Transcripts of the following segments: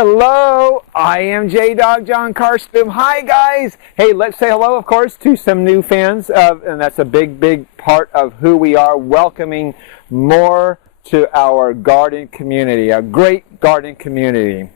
Hello, I am J-Dog John Karstrom. Hi guys. Hey, let's say hello, of course, to some new fans, and that's a big part of who we are, welcoming more to our garden community, a great garden community.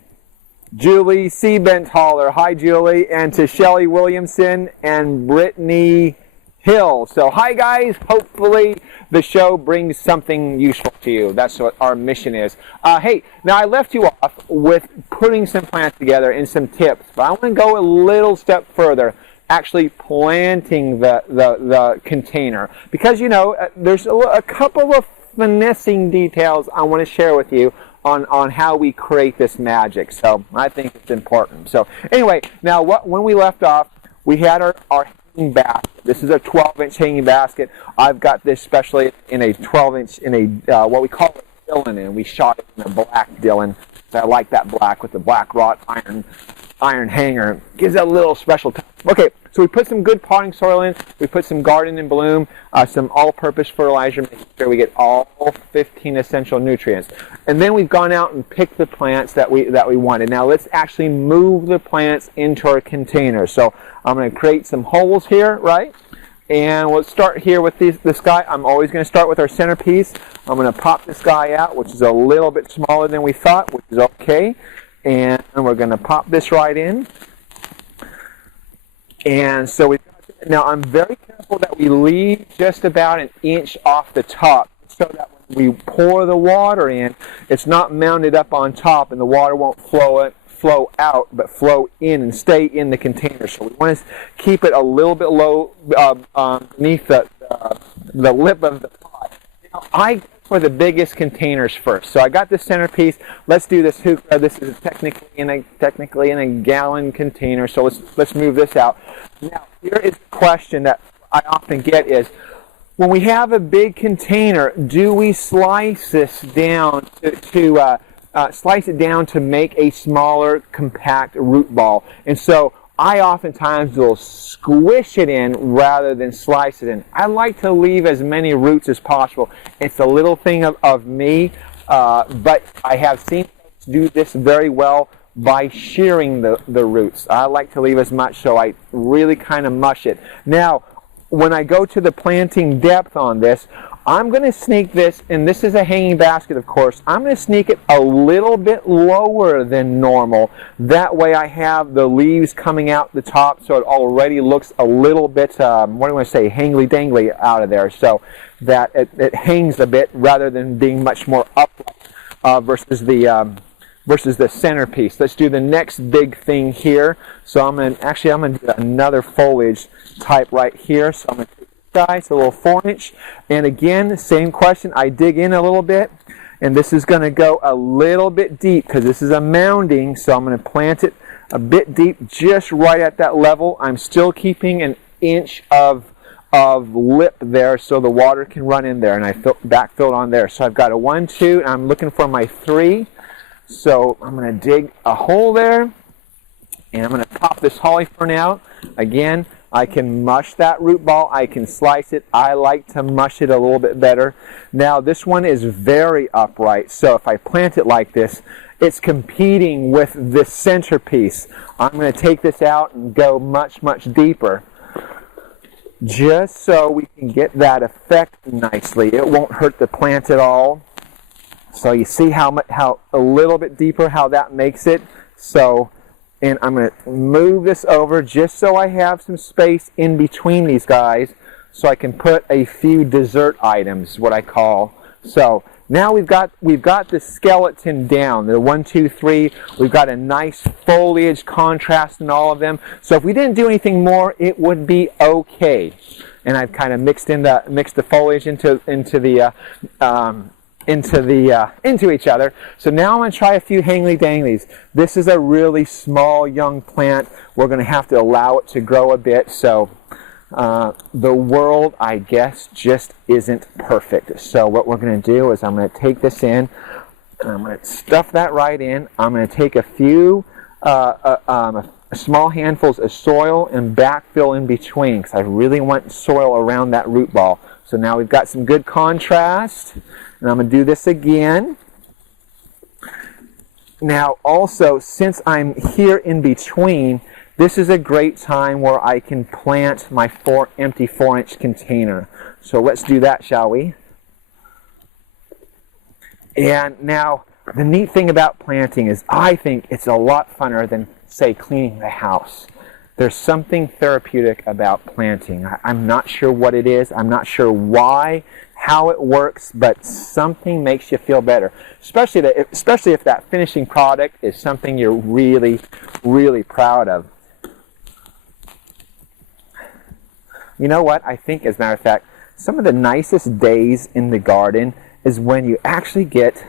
Julie Siebenthaler, hi Julie, and to Shelly Williamson and Brittany Hill. So hi guys, hopefully the show brings something useful to you. That's what our mission is. Hey, now I left you off with putting some plants together and some tips, but I want to go a little step further, actually planting the container. Because you know, there's a couple of finessing details I want to share with you on how we create this magic. So I think it's important. So anyway, now when we left off, we had our hanging basket. This is a 12-inch hanging basket. I've got this specially in a 12-inch, in a what we call a Dylan, and we shot it in a black Dylan. So I like that black with the black wrought iron hanger. Gives it a little special touch. Okay, so we put some good potting soil in. We put some Garden in Bloom, some all-purpose fertilizer, making sure we get all 15 essential nutrients. And then we've gone out and picked the plants that we wanted. Now let's actually move the plants into our container. So I'm going to create some holes here, right? And we'll start here with this guy. I'm always going to start with our centerpiece. I'm going to pop this guy out, which is a little bit smaller than we thought, which is okay. And we're going to pop this right in. And so now I'm very careful that we leave just about an inch off the top, so that when we pour the water in, it's not mounted up on top and the water won't flow out, but flow in and stay in the container. So we want to keep it a little bit low beneath the lip of the pot. Now I go for the biggest containers first. So I got this centerpiece. Let's do this hookah. This is technically in a gallon container. So let's move this out. Now here is the question that I often get is, when we have a big container, do we slice this down slice it down to make a smaller, compact root ball? And so I oftentimes will squish it in rather than slice it in. I like to leave as many roots as possible. It's a little thing of me, but I have seen folks do this very well by shearing the roots. I like to leave as much, so I really kind of mush it. Now, when I go to the planting depth on this, I'm going to sneak this, and this is a hanging basket, of course. I'm going to sneak it a little bit lower than normal. That way I have the leaves coming out the top, so it already looks a little bit, what do I want to say, hangly-dangly out of there, so that it hangs a bit rather than being much more upright versus the centerpiece. Let's do the next big thing here. So I'm going to do another foliage type right here. So I'm going to take this guy, it's a little 4-inch. And again, same question. I dig in a little bit, and this is going to go a little bit deep because this is a mounding. So I'm going to plant it a bit deep, just right at that level. I'm still keeping an inch of lip there so the water can run in there, and I backfilled on there. So I've got a 1, 2, and I'm looking for my 3. So I'm going to dig a hole there, and I'm going to pop this holly fern out. Again, I can mush that root ball. I can slice it. I like to mush it a little bit better. Now this one is very upright, so if I plant it like this, it's competing with the centerpiece. I'm going to take this out and go much deeper, just so we can get that effect nicely. It won't hurt the plant at all. So you see how a little bit deeper how that makes it. So, and I'm going to move this over just so I have some space in between these guys, so I can put a few dessert items, what I call. So now we've got the skeleton down, the 1, 2, 3. We've got a nice foliage contrast in all of them. So if we didn't do anything more, it would be okay. And I've kind of mixed the foliage into each other. So now I'm going to try a few hangly-danglies. This is a really small young plant. We're going to have to allow it to grow a bit. So the world, I guess, just isn't perfect. So what we're going to do is I'm going to take this in, and I'm going to stuff that right in. I'm going to take a few small handfuls of soil and backfill in between, because I really want soil around that root ball. So now we've got some good contrast. And I'm going to do this again. Now also, since I'm here in between, this is a great time where I can plant my empty 4-inch container. So let's do that, shall we? And now, the neat thing about planting is I think it's a lot funner than, say, cleaning the house. There's something therapeutic about planting. I'm not sure what it is. I'm not sure why, how it works, but something makes you feel better. Especially if that finishing product is something you're really, really proud of. You know what? I think, as a matter of fact, some of the nicest days in the garden is when you actually get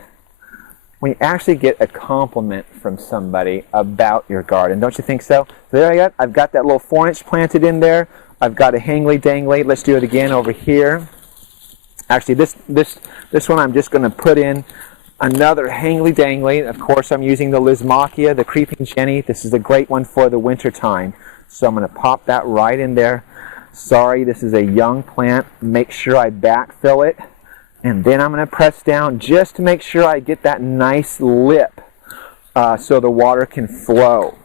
a compliment from somebody about your garden. Don't you think so? There I've got that little 4-inch planted in there. I've got a hangly dangly. Let's do it again over here. Actually, this one I'm just going to put in another hangly dangly. Of course, I'm using the Lismachia, the creeping Jenny. This is a great one for the winter time. So I'm going to pop that right in there. Sorry, this is a young plant. Make sure I backfill it. And then I'm going to press down just to make sure I get that nice lip so the water can flow.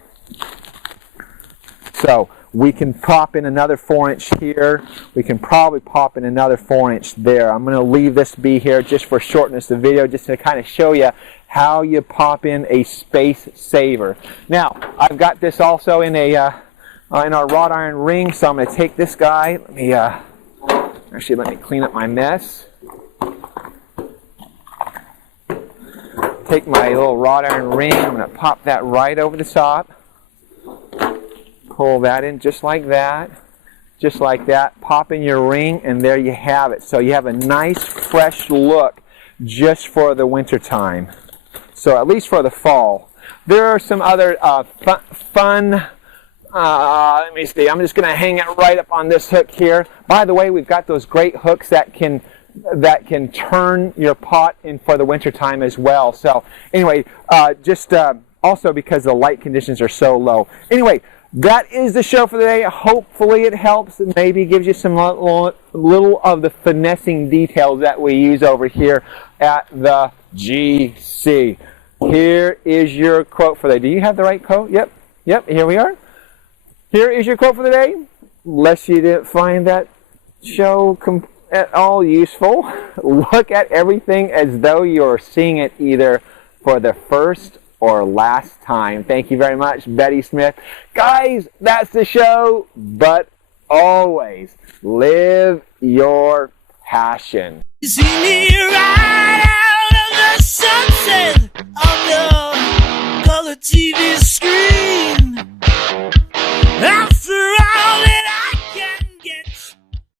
So we can pop in another 4-inch here. We can probably pop in another 4-inch there. I'm going to leave this be here just for shortness of video, just to kind of show you how you pop in a space saver. Now, I've got this also in our wrought iron ring, so I'm going to take this guy. Let me clean up my mess. Take my little wrought iron ring. I'm going to pop that right over the top. Pull that in just like that. Just like that. Pop in your ring, and there you have it. So you have a nice, fresh look just for the winter time. So at least for the fall. There are some other fun. Let me see. I'm just going to hang it right up on this hook here. By the way, we've got those great hooks that can turn your pot in for the winter time as well. So anyway, also because the light conditions are so low. Anyway, that is the show for today. Hopefully it helps. It maybe gives you some little of the finessing details that we use over here at the GC. Here is your quote for the day. Do you have the right quote? Yep, here we are. Here is your quote for the day. Unless you didn't find that show at all useful, look at everything as though you're seeing it either for the first or last time. Thank you very much, Betty Smith. Guys, that's the show, but always live your passion. You see me right out of the sun.